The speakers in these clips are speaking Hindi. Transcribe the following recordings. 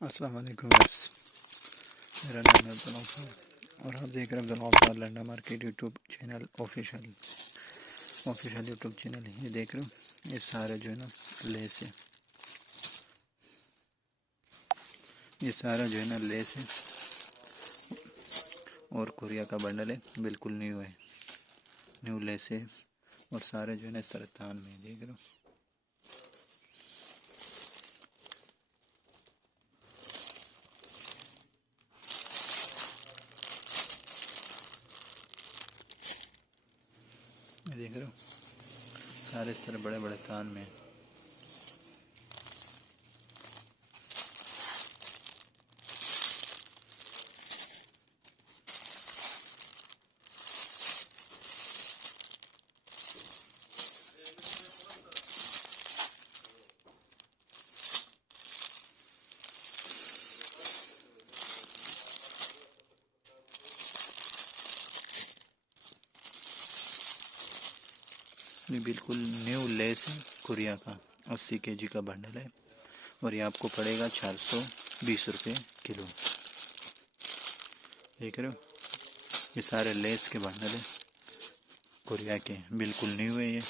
अस्सलाम वालेकुम गाइस, मेरा नाम है अब्दुल अफ़ार और आप देख रहे हैं Abdul Afar Landa market YouTube channel official YouTube channel. ये देख रहे हो, ये सारे जो है ना लेस है, ये सारा जो है ना लेस है और कोरिया का बंडल है, बिल्कुल न्यू है, न्यू लेस है और सारे जो है ना सरतान में। देख रहे हो, ये देख रहे हो, सारे इस तरह बड़े बड़े तान में। ये बिल्कुल न्यू लेस है कोरिया का, 80 kg का बंडल है और ये आपको पड़ेगा 420 रुपये किलो। देख रहे हो, ये सारे लेस के बंडल है कोरिया के, बिल्कुल न्यू है ये।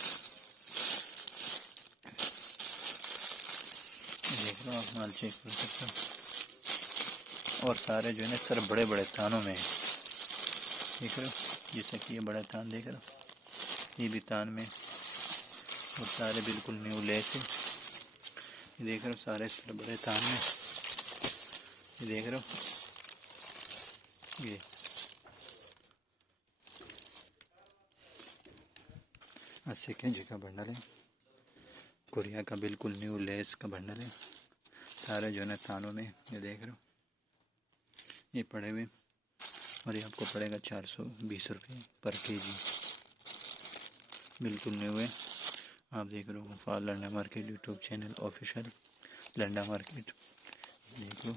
देख रहे हो, आप माल चेक कर सकते हो और सारे जो है ना सर बड़े बड़े तानों में है। देख रहे हो, जैसा कि ये बड़ा तान देख रहे हो, ये भी तान में और सारे बिल्कुल न्यू लेस है। ये देख रहे हो, सारे सर बड़े तान में। ये देख रहे हो, ये 80 kg का बंडल है कोरिया का, बिल्कुल न्यू लेस का बंडल है, सारे जो है ना थानों में। ये देख रहे हो, ये पड़े हुए और ये आपको पड़ेगा 420 रुपये पर केजी, बिल्कुल न्यू है। आप देख रहे हो फार लंडा मार्केट यूट्यूब चैनल ऑफिशियल लंडा मार्केट, देख लो।